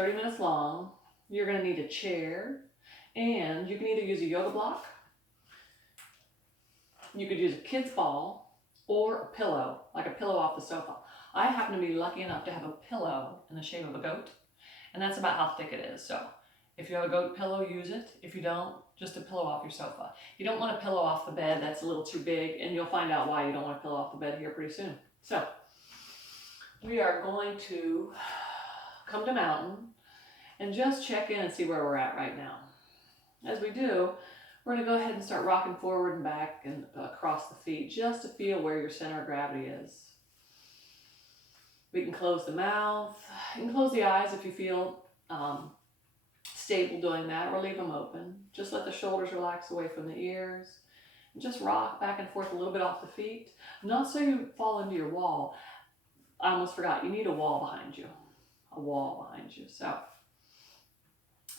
30 minutes long. You're going to need a chair, and you can either use a yoga block, you could use a kid's ball, or a pillow, like a pillow off the sofa. I happen to be lucky enough to have a pillow in the shape of a goat, and that's about how thick it is. So if you have a goat pillow, use it. If you don't, just a pillow off your sofa. You don't want a pillow off the bed, that's a little too big, and you'll find out why you don't want a pillow off the bed here pretty soon. So we are going to come to mountain and just check in and see where we're at right now. As we do, we're going to go ahead and start rocking forward and back and across the feet just to feel where your center of gravity is. We can close the mouth. You can close the eyes if you feel stable doing that, or leave them open. Just let the shoulders relax away from the ears. And just rock back and forth a little bit off the feet. Not so you fall into your wall. I almost forgot, you need a wall behind you. A wall behind you. So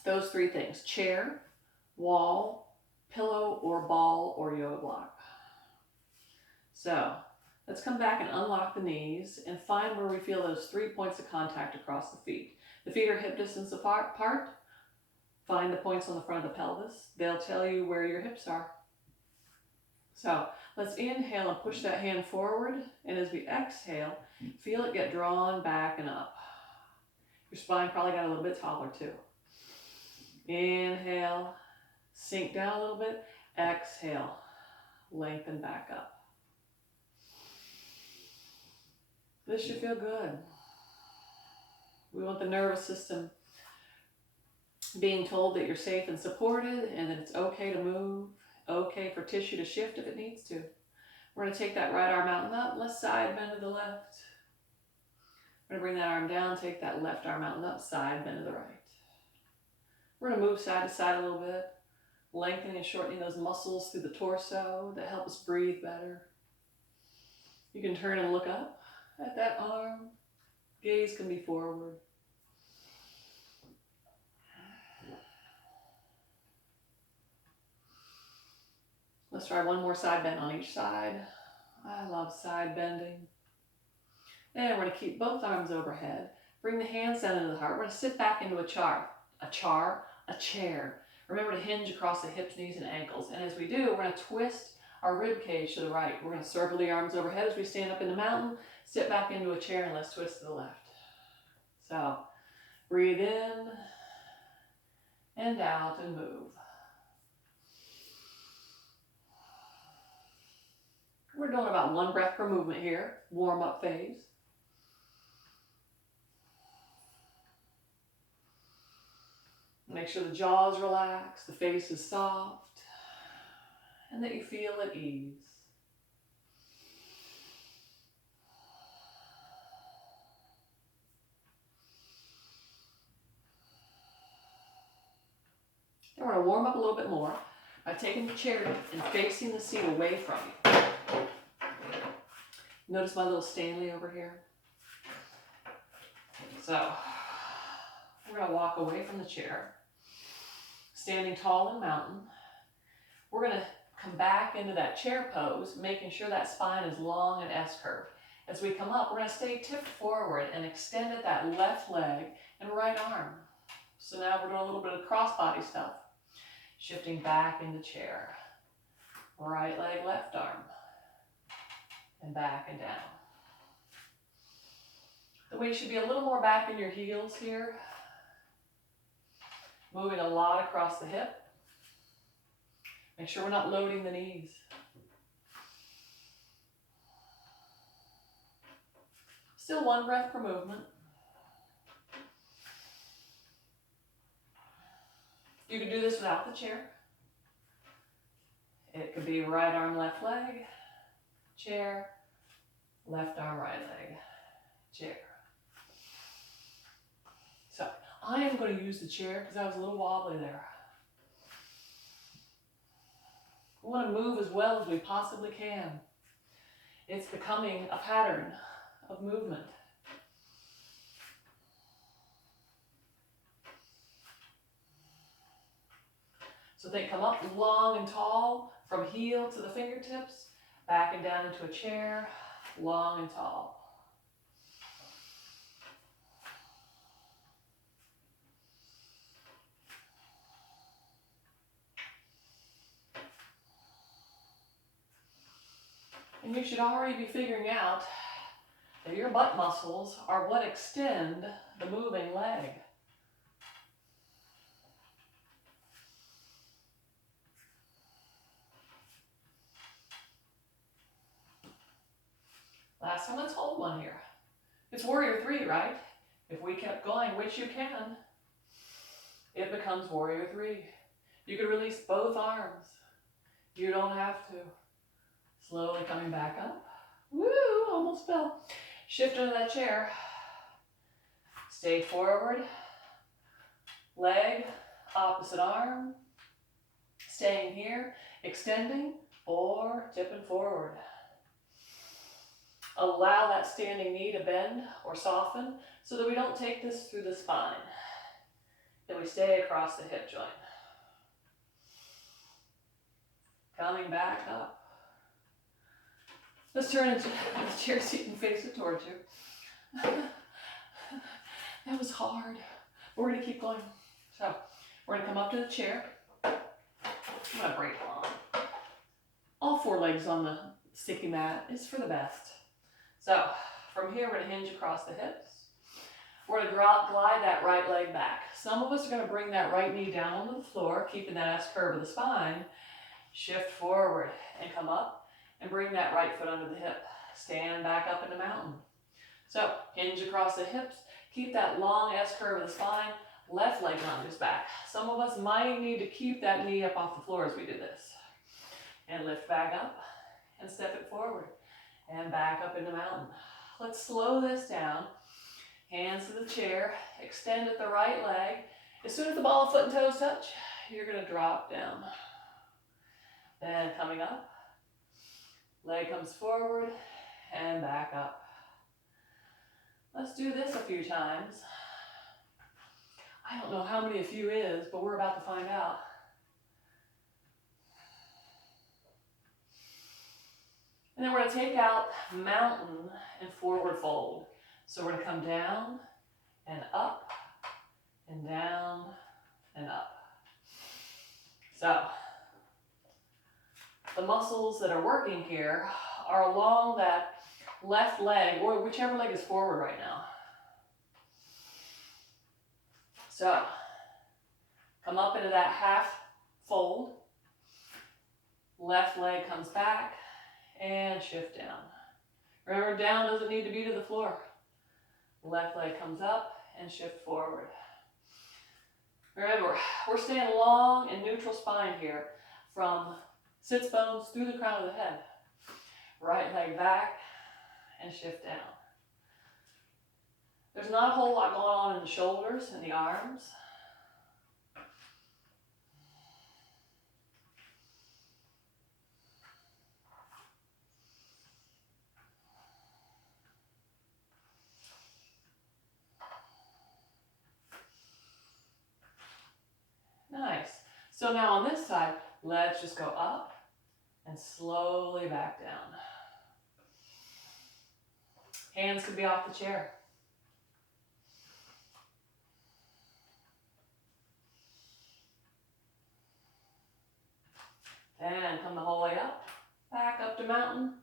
those three things: chair, wall, pillow or ball or yoga block. So let's come back and unlock the knees and find where we feel those 3 points of contact across the feet. The feet are hip distance apart. Find the points on the front of the pelvis. They'll tell you where your hips are. So let's inhale and push that hand forward. And as we exhale, feel it get drawn back and up. Your spine probably got a little bit taller too. Inhale, sink down a little bit. Exhale, lengthen back up. This should feel good. We want the nervous system being told that you're safe and supported and that it's okay to move, okay for tissue to shift if it needs to. We're going to take that right arm out and up, left side bend to the left. We're going to bring that arm down, take that left arm out and up, side bend to the right. We're going to move side to side a little bit, lengthening and shortening those muscles through the torso that help us breathe better. You can turn and look up at that arm. Gaze can be forward. Let's try one more side bend on each side. I love side bending. And we're going to keep both arms overhead. Bring the hands down into the heart. We're going to sit back into a chair. Remember to hinge across the hips, knees, and ankles. And as we do, we're going to twist our rib cage to the right. We're going to circle the arms overhead as we stand up in the mountain. Sit back into a chair and let's twist to the left. So breathe in and out and move. We're doing about 1 breath per movement here, warm up phase. Make sure the jaw is relaxed, the face is soft, and that you feel at ease. And we're going to warm up a little bit more by taking the chair and facing the seat away from you. Notice my little Stanley over here? So we're going to walk away from the chair, standing tall in mountain. We're going to come back into that chair pose, making sure that spine is long and S-curve. As we come up, we're going to stay tipped forward and extend at that left leg and right arm. So now we're doing a little bit of crossbody stuff. Shifting back into chair. Right leg, left arm. And back and down. The weight should be a little more back in your heels here. Moving a lot across the hip. Make sure we're not loading the knees. Still 1 breath per movement. You can do this without the chair. It could be right arm, left leg, chair, left arm, right leg, chair. So I am going to use the chair because I was a little wobbly there. We want to move as well as we possibly can. It's becoming a pattern of movement. So they come up long and tall from heel to the fingertips, back and down into a chair, long and tall. And you should already be figuring out that your butt muscles are what extend the moving leg. Last time, let's hold one here. It's warrior 3, right? If we kept going, which you can, it becomes warrior 3. You can release both arms. You don't have to. Slowly coming back up. Woo, almost fell. Shift into that chair. Stay forward. Leg, opposite arm. Staying here, extending or tipping forward. Allow that standing knee to bend or soften so that we don't take this through the spine. Then we stay across the hip joint. Coming back up. Let's turn into the chair seat and face it towards you. That was hard. We're going to keep going. So, we're going to come up to the chair. I'm going to break on. All 4 legs on the sticky mat is for the best. So, from here, we're going to hinge across the hips. We're going to glide that right leg back. Some of us are going to bring that right knee down onto the floor, keeping that S curve of the spine. Shift forward and come up. And bring that right foot under the hip. Stand back up in the mountain. So, hinge across the hips. Keep that long S curve of the spine. Left leg lunges back. Some of us might need to keep that knee up off the floor as we do this. And lift back up. And step it forward. And back up in the mountain. Let's slow this down. Hands to the chair. Extend at the right leg. As soon as the ball of foot and toes touch, you're going to drop down. Then coming up. Leg comes forward and back up. Let's do this a few times. I don't know how many a few is, but we're about to find out. And then we're going to take out mountain and forward fold. So we're going to come down and up and down and up. So, the muscles that are working here are along that left leg, or whichever leg is forward right now. So, come up into that half fold. Left leg comes back and shift down. Remember, down doesn't need to be to the floor. Left leg comes up and shift forward. Remember, we're staying long and neutral spine here from sits bones through the crown of the head. Right leg back and shift down. There's not a whole lot going on in the shoulders and the arms. Nice. So now on this side, let's just go up and slowly back down. Hands could be off the chair. And come the whole way up, back up to mountain.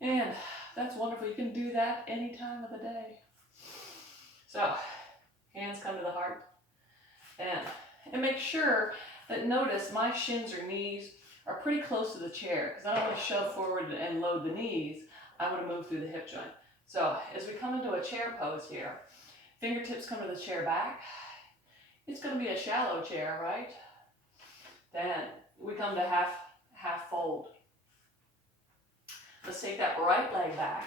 And that's wonderful. You can do that any time of the day. So, hands come to the heart. And make sure that, notice my shins or knees are pretty close to the chair, because I don't want to shove forward and load the knees. I want to move through the hip joint. So as we come into a chair pose here, fingertips come to the chair back. It's going to be a shallow chair, right? Then we come to half fold. Let's take that right leg back.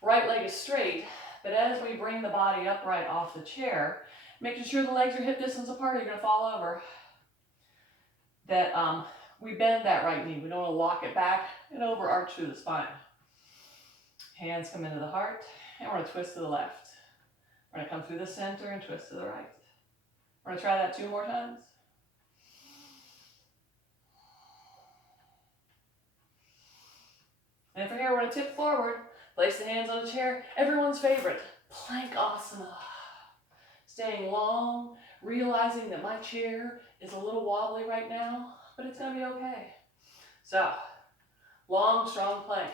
Right leg is straight, but as we bring the body upright off the chair, making sure the legs are hip distance apart or you're going to fall over, that we bend that right knee. We don't want to lock it back and over arch through the spine. Hands come into the heart, and we're going to twist to the left. We're going to come through the center and twist to the right. We're going to try that 2 more times. And from here, we're going to tip forward, place the hands on the chair. Everyone's favorite, plank asana. Staying long, realizing that my chair is a little wobbly right now, but it's going to be okay. So, Long, strong plank.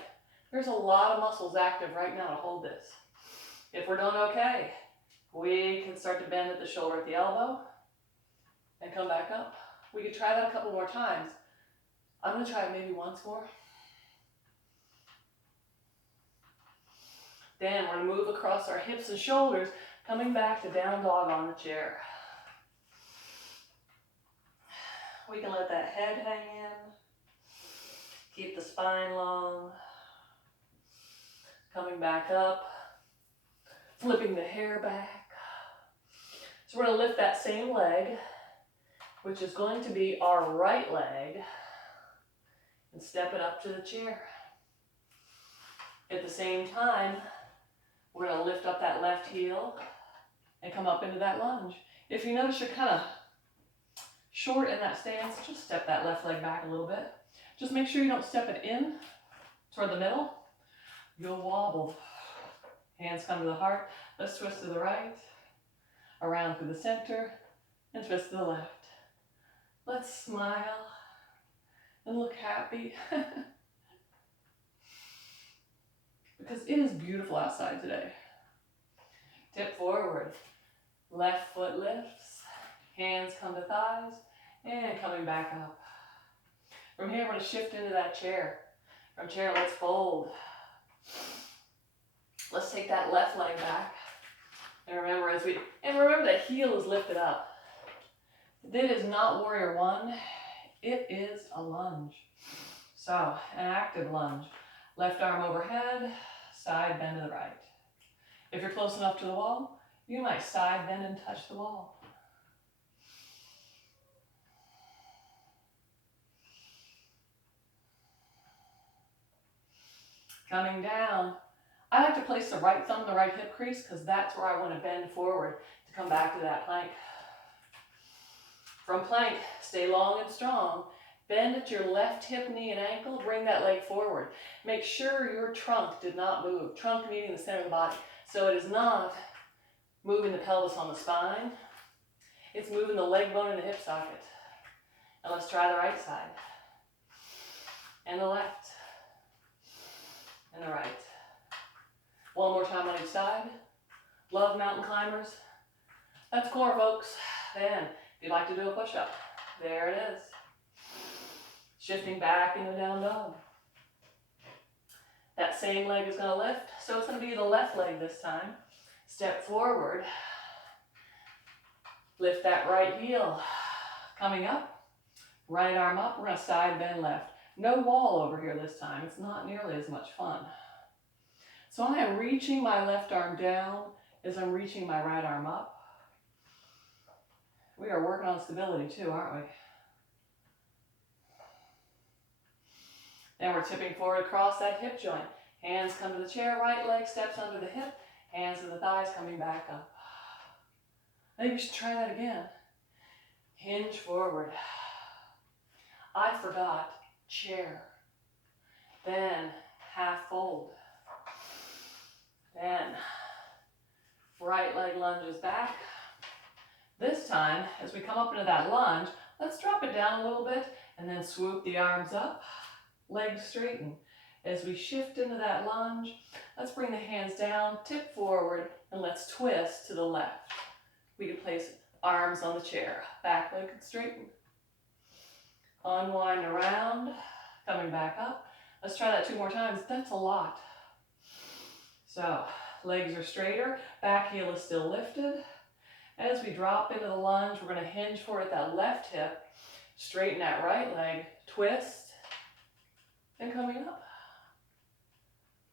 There's a lot of muscles active right now to hold this. If we're doing okay, we can start to bend at the shoulder at the elbow and come back up. We could try that a couple more times. I'm gonna try it maybe once more. Then we're gonna move across our hips and shoulders, coming back to down dog on the chair. We can let that head hang in. Keep the spine long. Coming back up. Flipping the hair back. So we're going to lift that same leg, which is going to be our right leg, and step it up to the chair. At the same time, we're going to lift up that left heel and come up into that lunge. If you notice you're kind of short in that stance, just step that left leg back a little bit. Just make sure you don't step it in toward the middle. You'll wobble. Hands come to the heart. Let's twist to the right, around through the center, and twist to the left. Let's smile and look happy. Because it is beautiful outside today. Tip forward. Left foot lifts. Hands come to thighs. And coming back up. From here, we're going to shift into that chair. From chair, let's fold. Let's take that left leg back. And remember that heel is lifted up. This is not warrior one. It is a lunge. So, an active lunge. Left arm overhead, side bend to the right. If you're close enough to the wall, you might side bend and touch the wall. Coming down, I like to place the right thumb in the right hip crease because that's where I want to bend forward to come back to that plank. From plank, stay long and strong. Bend at your left hip, knee, and ankle. Bring that leg forward. Make sure your trunk did not move. Trunk meaning the center of the body. So it is not moving the pelvis on the spine. It's moving the leg bone in the hip socket. And let's try the right side. And the left. And the right. One more time on each side. Love mountain climbers. That's core, folks. Then, if you'd like to do a push-up, there it is. Shifting back into down dog. That same leg is going to lift, so it's going to be the left leg this time. Step forward. Lift that right heel. Coming up. Right arm up. We're going to side bend left. No wall over here this time. It's not nearly as much fun. So I am reaching my left arm down as I'm reaching my right arm up. We are working on stability too, aren't we? Then we're tipping forward across that hip joint. Hands come to the chair, right leg steps under the hip, hands to the thighs coming back up. I think we should try that again. Hinge forward. I forgot chair. Then half fold. Then right leg lunges back. This time, as we come up into that lunge, let's drop it down a little bit and then swoop the arms up, legs straighten. As we shift into that lunge, let's bring the hands down, tip forward, and let's twist to the left. We can place arms on the chair, back leg can straighten. Unwind around, coming back up. Let's try that 2 more times. That's a lot. So, legs are straighter, back heel is still lifted. As we drop into the lunge, we're going to hinge forward at that left hip, straighten that right leg, twist, and coming up.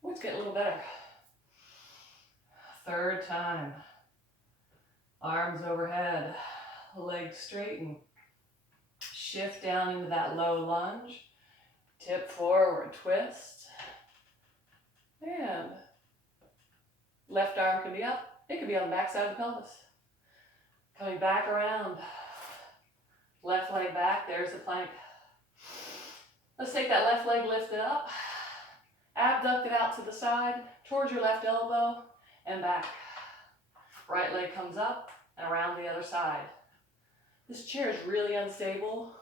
Oh, it's getting a little better. 3rd time. Arms overhead, legs straighten. Shift down into that low lunge, tip forward, twist, and left arm can be up. It could be on the back side of the pelvis. Coming back around, left leg back, there's the plank. Let's take that left leg lifted up, abduct it out to the side, towards your left elbow, and back. Right leg comes up and around the other side. This chair is really unstable.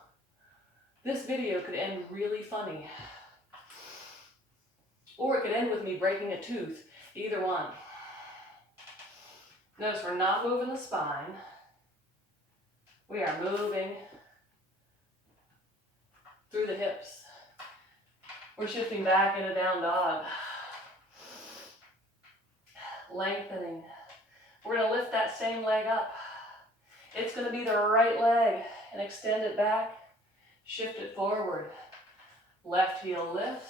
This video could end really funny. Or it could end with me breaking a tooth, either one. Notice we're not moving the spine. We are moving through the hips. We're shifting back into down dog. Lengthening. We're going to lift that same leg up. It's going to be the right leg and extend it back. Shift it forward. Left heel lifts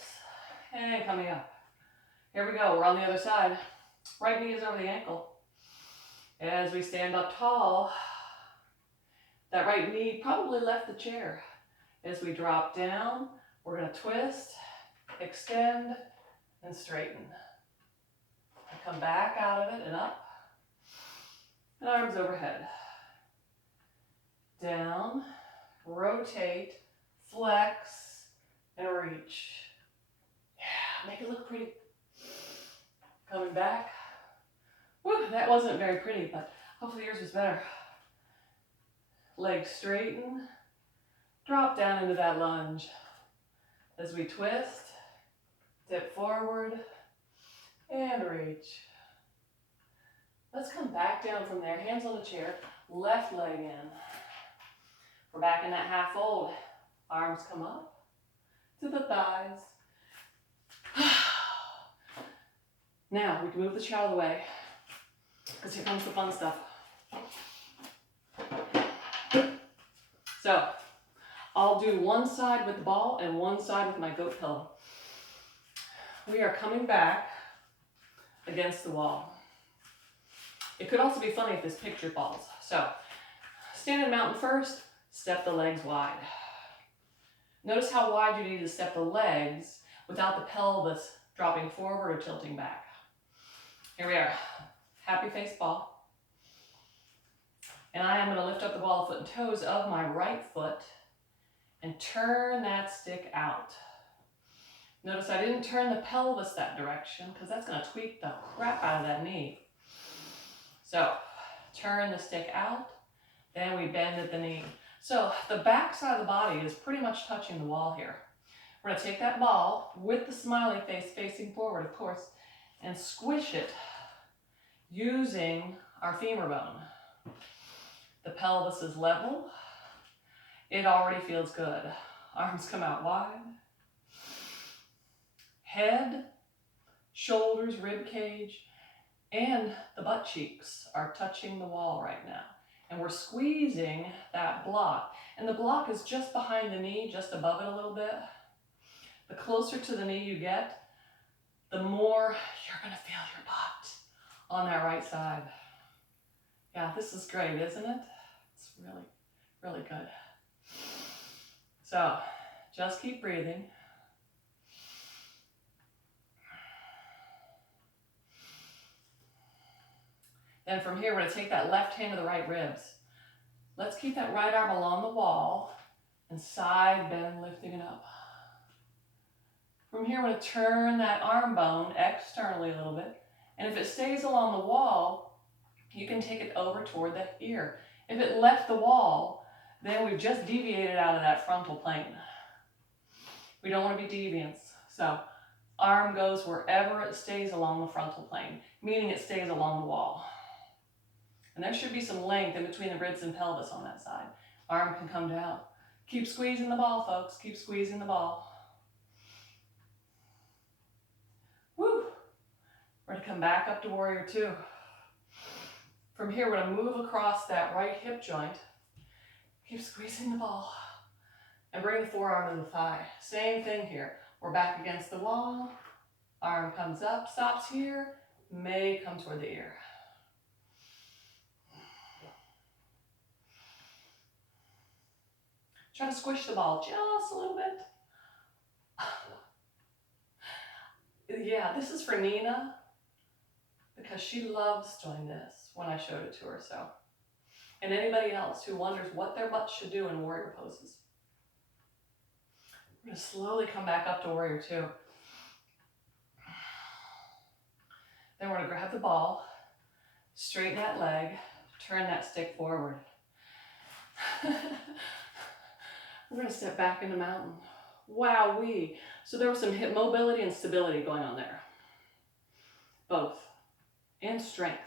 and coming up. Here we go. We're on the other side. Right knee is over the ankle. As we stand up tall, that right knee probably left the chair. As we drop down, we're going to twist, extend, and straighten. Come back out of it and up. And arms overhead. Down, rotate, flex, and reach. Yeah, make it look pretty. Coming back. Whew, that wasn't very pretty, but hopefully yours was better. Legs straighten. Drop down into that lunge. As we twist, dip forward, and reach. Let's come back down from there. Hands on the chair, left leg in. We're back in that half fold. Arms come up to the thighs. Now we can move the chair out of the way, because here comes the fun stuff. So I'll do one side with the ball and one side with my goat pillow. We are coming back against the wall. It could also be funny if this picture falls. So stand in mountain first, step the legs wide. Notice how wide you need to step the legs without the pelvis dropping forward or tilting back. Here we are, happy face ball. And I am going to lift up the ball of foot and toes of my right foot and turn that stick out. Notice I didn't turn the pelvis that direction because that's going to tweak the crap out of that knee. So turn the stick out, then we bend at the knee. So the back side of the body is pretty much touching the wall here. We're going to take that ball with the smiley face facing forward, of course, and squish it using our femur bone. The pelvis is level. It already feels good. Arms come out wide. Head, shoulders, rib cage, and the butt cheeks are touching the wall right now. And we're squeezing that block. And the block is just behind the knee, just above it a little bit. The closer to the knee you get, the more you're going to feel your butt on that right side. Yeah, this is great, isn't it? It's really, really good. So just keep breathing. Then from here, we're going to take that left hand to the right ribs. Let's keep that right arm along the wall and side bend, lifting it up. From here, we're going to turn that arm bone externally a little bit. And if it stays along the wall, you can take it over toward the ear. If it left the wall, then we've just deviated out of that frontal plane. We don't want to be deviants. So arm goes wherever it stays along the frontal plane, meaning it stays along the wall. And there should be some length in between the ribs and pelvis on that side. Arm can come down. Keep squeezing the ball, folks. Keep squeezing the ball. Woo! We're going to come back up to warrior two. From here, we're going to move across that right hip joint. Keep squeezing the ball. And bring the forearm to the thigh. Same thing here. We're back against the wall. Arm comes up, stops here, may come toward the ear. Try to squish the ball just a little bit. Yeah, this is for Nina because she loves doing this when I showed it to her. So, and anybody else who wonders what their butt should do in warrior poses. We're going to slowly come back up to warrior two. Then we're going to grab the ball, straighten that leg, turn that stick forward. We're going to step back into mountain. Wowee. So there was some hip mobility and stability going on there. Both. And strength.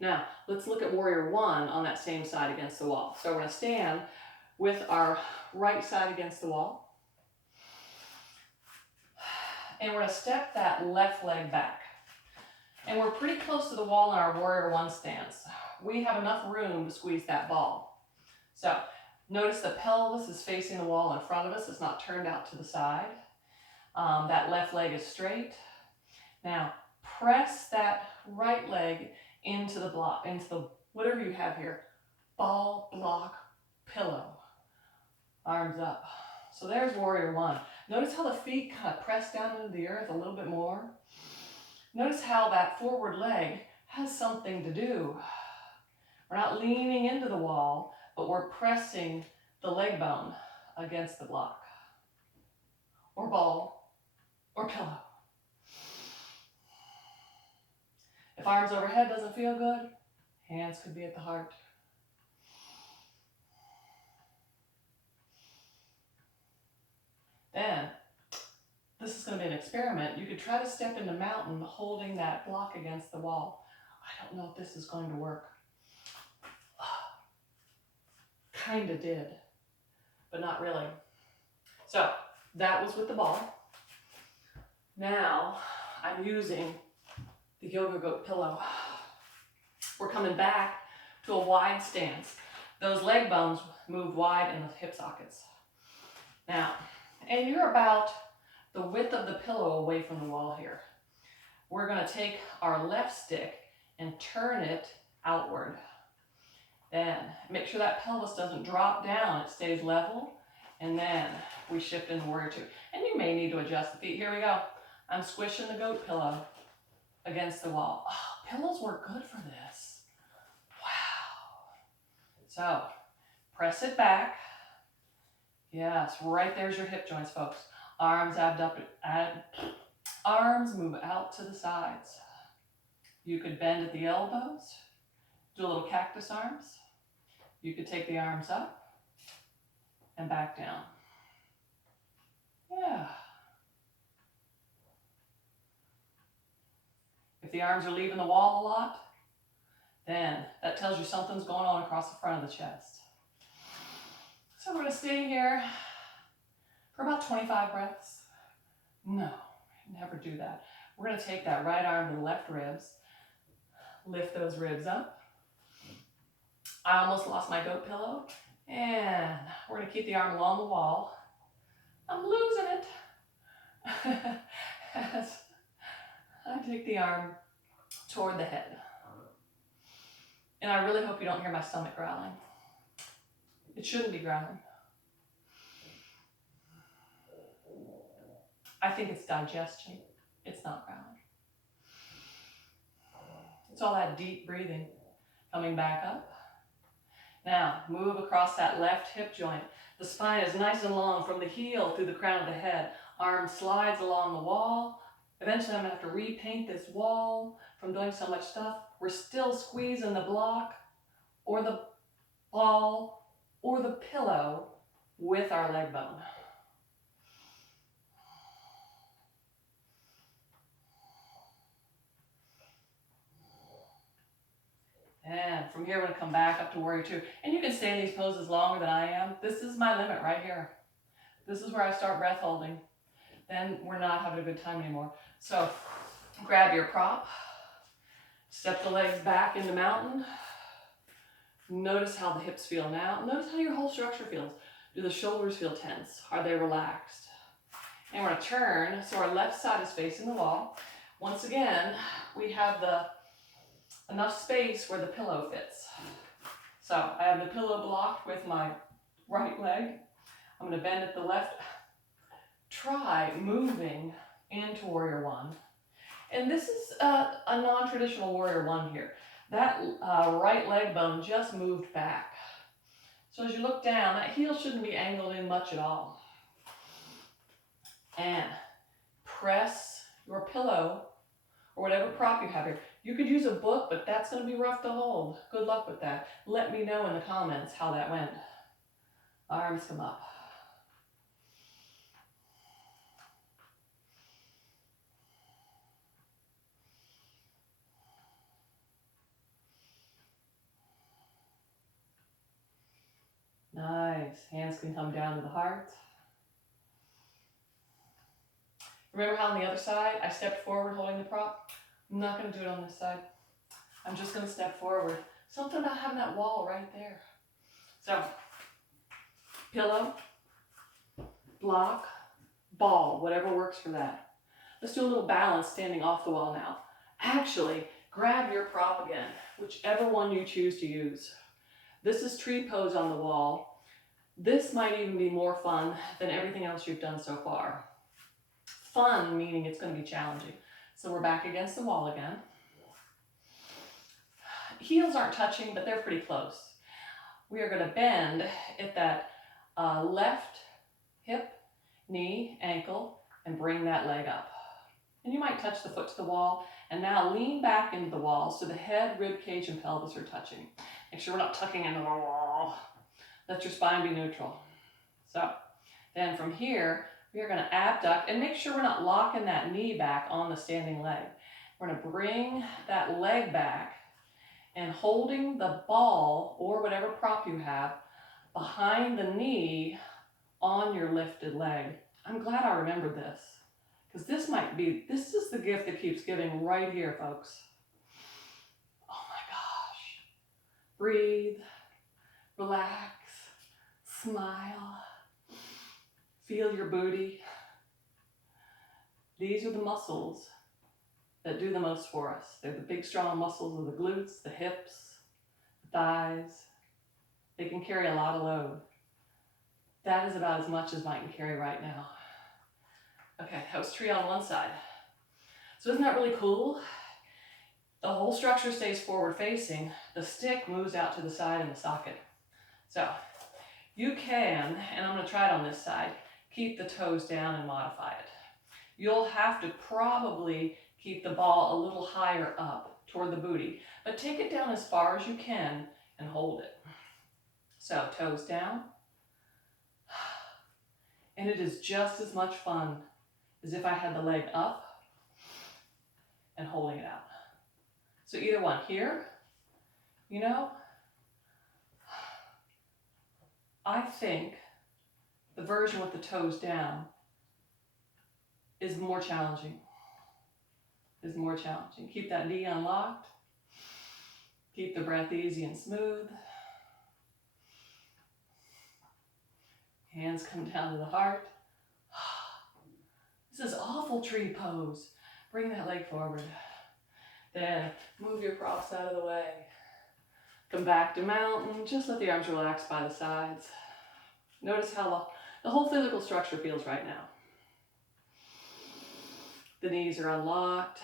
Now, let's look at warrior one on that same side against the wall. So we're going to stand with our right side against the wall. And we're going to step that left leg back. And we're pretty close to the wall in our warrior one stance. We have enough room to squeeze that ball. So notice the pelvis is facing the wall in front of us. It's not turned out to the side. That left leg is straight. Now press that right leg into the block, into the whatever you have here. Ball, block, pillow. Arms up. So there's warrior one. Notice how the feet kind of press down into the earth a little bit more. Notice how that forward leg has something to do. We're not leaning into the wall, but we're pressing the leg bone against the block, or ball, or pillow. If arms overhead doesn't feel good, hands could be at the heart. Then, this is going to be an experiment. You could try to step into mountain holding that block against the wall. I don't know if this is going to work. Kind of did, but not really. So that was with the ball. Now I'm using the Yoga Goat pillow. We're coming back to a wide stance. Those leg bones move wide in the hip sockets. Now, and you're about the width of the pillow away from the wall here. We're going to take our left stick and turn it outward. Then make sure that pelvis doesn't drop down, it stays level, and then we shift into warrior two. And you may need to adjust the feet. Here we go. I'm squishing the goat pillow against the wall. Oh, pillows work good for this. Wow. So press it back. Yes, right there's your hip joints, folks. Arms arms move out to the sides. You could bend at the elbows. Do a little cactus arms. You could take the arms up and back down. Yeah. If the arms are leaving the wall a lot, then that tells you something's going on across the front of the chest. So we're going to stay here for about 25 breaths. No, never do that. We're going to take that right arm to the left ribs, lift those ribs up. I almost lost my goat pillow, and we're going to keep the arm along the wall. I'm losing it. As I take the arm toward the head. And I really hope you don't hear my stomach growling. It shouldn't be growling. I think it's digestion. It's not growling. It's all that deep breathing. Coming back up. Now, move across that left hip joint. The spine is nice and long from the heel through the crown of the head. Arm slides along the wall. Eventually, I'm going to have to repaint this wall from doing so much stuff. We're still squeezing the block or the ball or the pillow with our leg bone. And from here, we're going to come back up to warrior two. And you can stay in these poses longer than I am. This is my limit right here. This is where I start breath holding. Then we're not having a good time anymore. So grab your prop. Step the legs back into mountain. Notice how the hips feel now. Notice how your whole structure feels. Do the shoulders feel tense? Are they relaxed? And we're going to turn so our left side is facing the wall. Once again, we have enough space where the pillow fits. So I have the pillow blocked with my right leg. I'm going to bend at the left. Try moving into warrior one. And this is a non-traditional warrior one here. That right leg bone just moved back. So as you look down, that heel shouldn't be angled in much at all. And press your pillow or whatever prop you have here. You could use a book, but that's going to be rough to hold. Good luck with that. Let me know in the comments how that went. Arms come up. Nice. Hands can come down to the heart. Remember how on the other side, I stepped forward holding the prop? I'm not going to do it on this side. I'm just going to step forward. Something about having that wall right there. So, pillow, block, ball, whatever works for that. Let's do a little balance standing off the wall now. Actually, grab your prop again, whichever one you choose to use. This is tree pose on the wall. This might even be more fun than everything else you've done so far. Fun, meaning it's going to be challenging. So we're back against the wall again. Heels aren't touching, but they're pretty close. We are going to bend at that left hip, knee, ankle, and bring that leg up. And you might touch the foot to the wall, and now lean back into the wall so the head, rib cage, and pelvis are touching. Make sure we're not tucking into the wall. Let your spine be neutral. So then from here, we are going to abduct and make sure we're not locking that knee back on the standing leg. We're going to bring that leg back and holding the ball or whatever prop you have behind the knee on your lifted leg. I'm glad I remembered this because this is the gift that keeps giving right here, folks. Oh my gosh. Breathe, relax, smile, feel your booty. These are the muscles that do the most for us. They're the big strong muscles of the glutes, the hips, the thighs. They can carry a lot of load. That is about as much as mine can carry right now. Okay, that was tree on one side. So isn't that really cool? The whole structure stays forward facing. The stick moves out to the side in the socket. So you can, and I'm going to try it on this side, keep the toes down and modify it. You'll have to probably keep the ball a little higher up toward the booty, but take it down as far as you can and hold it. So toes down. And it is just as much fun as if I had the leg up and holding it out. So either one here, you know, I think the version with the toes down is more challenging. Keep that knee unlocked. Keep the breath easy and smooth. Hands come down to the heart. This is awful tree pose. Bring that leg forward. Then move your props out of the way. Come back to mountain. Just let the arms relax by the sides. Notice how the whole physical structure feels right now. The knees are unlocked.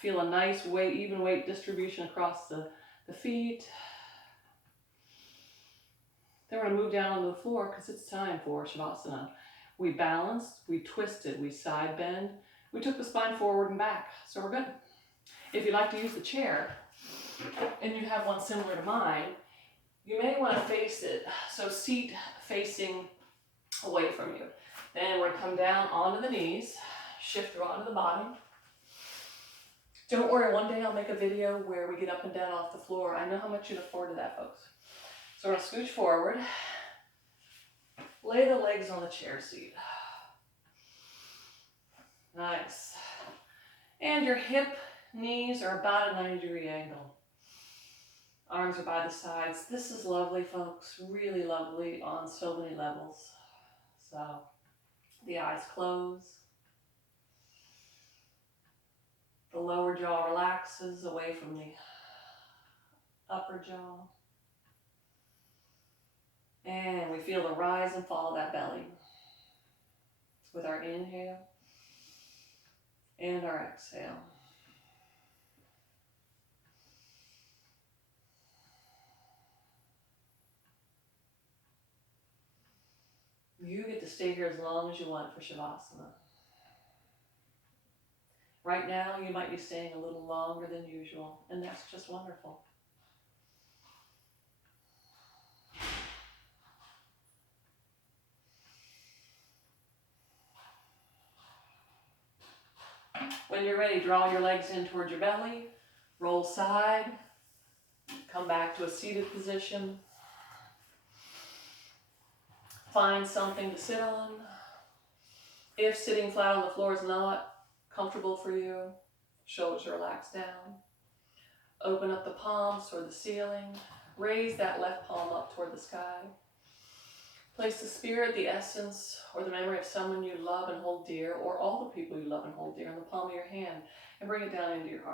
Feel a nice weight, even weight distribution across the feet. Then we're going to move down onto the floor because it's time for Shavasana. We balanced, we twisted, we side bend. We took the spine forward and back, so we're good. If you'd like to use the chair, and you have one similar to mine, you may want to face it, so seat facing away from you. Then we're going to come down onto the knees, shift onto the bottom. Don't worry, one day I'll make a video where we get up and down off the floor. I know how much you look forward to that, folks. So we're going to scooch forward, lay the legs on the chair seat. Nice. And your hip, knees are about a 90-degree angle. Arms are by the sides. This is lovely, folks. Really lovely on so many levels. So the eyes close. The lower jaw relaxes away from the upper jaw. And we feel the rise and fall of that belly with our inhale and our exhale. You get to stay here as long as you want for Shavasana. Right now, you might be staying a little longer than usual, and that's just wonderful. When you're ready, draw your legs in towards your belly, roll side, come back to a seated position. Find something to sit on. If sitting flat on the floor is not comfortable for you, shoulders relax down. Open up the palms toward the ceiling. Raise that left palm up toward the sky. Place the spirit, the essence, or the memory of someone you love and hold dear, or all the people you love and hold dear, in the palm of your hand, and bring it down into your heart.